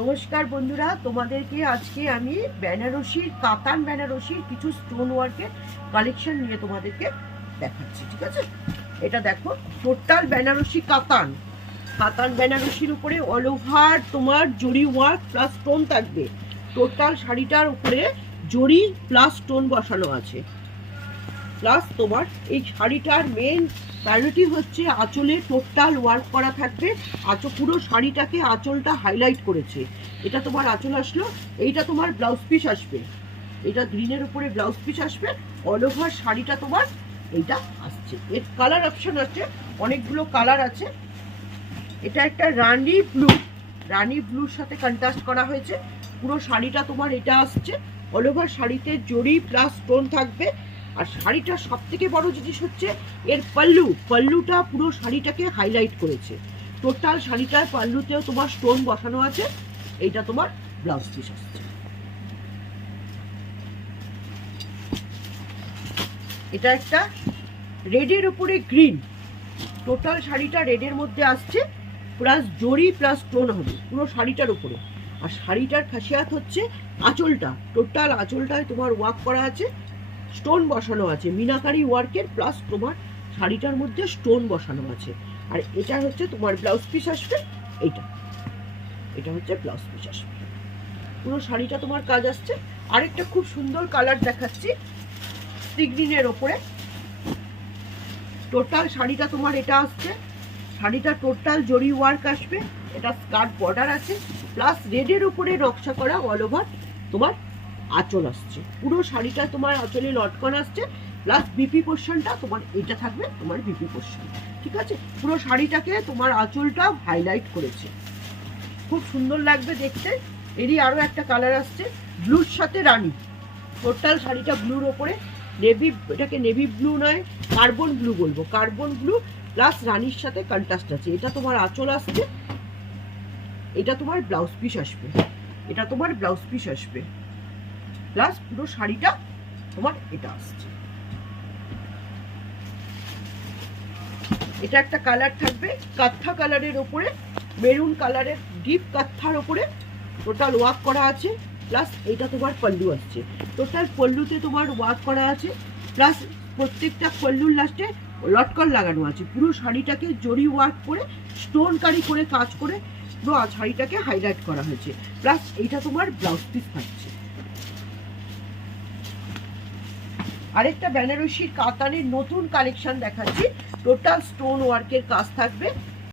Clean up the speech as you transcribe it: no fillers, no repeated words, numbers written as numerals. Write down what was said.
নমস্কার বন্ধুরা, তোমাদেরকে আজকে আমি বেনারসির কাতান বেনারসির কিছু স্টোন ওয়ার্কের কালেকশন নিয়ে তোমাদেরকে দেখাচ্ছি। ঠিক আছে, এটা দেখো, টোটাল বেনারসি কাতান কাতান বেনারসির উপরে অল ওভার তোমার জরি ওয়ার্ক প্লাস স্টোন থাকবে। টোটাল শাড়িটার উপরে জরি প্লাস স্টোন বসানো আছে। প্লাস তোমার এই শাড়িটার মেন প্রায়োরিটি হচ্ছে আঁচলে টোটাল ওয়ার্ক করা থাকবে। পুরো শাড়িটাকে আঁচলটা হাইলাইট করেছে। এটা তোমার আঁচল আসলো, এইটা তোমার ব্লাউজ পিস আসবে, এটা গ্রিনের উপরে ব্লাউজ পিস আসবে। অল ওভার শাড়িটা তোমার এইটা আসছে। এর কালার অপশন আছে, অনেকগুলো কালার আছে। এটা একটা রানি ব্লুর সাথে কন্ট্রাস্ট করা হয়েছে। পুরো শাড়িটা তোমার এটা আসছে। অল ওভার শাড়িতে জরি প্লাস স্টোন থাকবে। আর শাড়িটার সব থেকে বড় জিনিস হচ্ছে এর পাল্লুটা পুরো শাড়িটাকে হাইলাইট করেছে। টোটাল শাড়িটার পাল্লুতেও তোমার স্টোন বসানো আছে। এইটা তোমার ব্লাউজ পিস আসছে। এটা একটা রেডের উপরে গ্রিন, টোটাল শাড়িটা রেডের মধ্যে আসছে, প্লাস জরি প্লাস স্টোন হবে পুরো শাড়িটার উপরে। আর শাড়িটার খাসিয়াত হচ্ছে আঁচলটা, টোটাল আঁচলটায় তোমার ওয়ার্ক করা আছে, স্টোন বসানো আছে, মিনাকারি ওয়ার্কের, প্লাস তোমার শাড়িটার মধ্যে স্টোন বসানো আছে। আর এটা হচ্ছে তোমার ব্লাউজ পিস আসবে। এটা হচ্ছে ব্লাউজ পিস আসবে। পুরো শাড়িটা তোমার কাজ আসছে। আরেকটা খুব সুন্দর কালার দেখাচ্ছি, সি গ্রিনের ওপরে। টোটাল শাড়িটা তোমার এটা আসছে, শাড়িটা টোটাল জরি ওয়ার্ক আসবে। এটা স্কার্ট বর্ডার আছে, প্লাস রেডের উপরে নকশা করা অল ওভার তোমার আঁচল আসছে। পুরো শাড়িটা তোমার আঁচলে লটকন আসছে, প্লাস বিপি পোর্শনটা তোমার এটা থাকবে, তোমার বিপি পোর্শন। ঠিক আছে, পুরো শাড়িটাকে তোমার আঁচলটা হাইলাইট করেছে, খুব সুন্দর লাগবে দেখতে। এরই আরো একটা কালার আসছে, ব্লুর সাথে রানী। টোটাল শাড়িটা ব্লুর ওপরে নেভি, এটাকে নেভি ব্লু নয় কার্বন ব্লু বলবো, কার্বন ব্লু প্লাস রানীর সাথে কন্ট্রাস্ট আছে। এটা তোমার আঁচল আসছে, এটা তোমার ব্লাউজ পিস আসবে, এটা তোমার ব্লাউজ পিস আসবে, প্লাস পুরো শাড়িটা তোমার এটা আসছে। এটা একটা কালার থাকবে কাঁথা কালারের ওপরে, মেরুন কালারের ডিপ কাঁথার ওপরে টোটাল ওয়ার্ক করা আছে। প্লাস এটা তোমার পল্লু আসছে, টোটাল পল্লুতে তোমার ওয়ার্ক করা আছে, প্লাস প্রত্যেকটা পল্লুর লাস্টে লটকন লাগানো আছে। পুরো শাড়িটাকে জরি ওয়ার্ক করে স্টোন কারি করে কাজ করে পুরো শাড়িটাকে হাইলাইট করা হয়েছে। প্লাস এইটা তোমার ব্লাউজ পিস থাকছে। আরেকটা বেনারসির কাতানের নতুন কালেকশন দেখাচ্ছি, টোটাল স্টোন ওয়ার্কের কাজ থাকবে।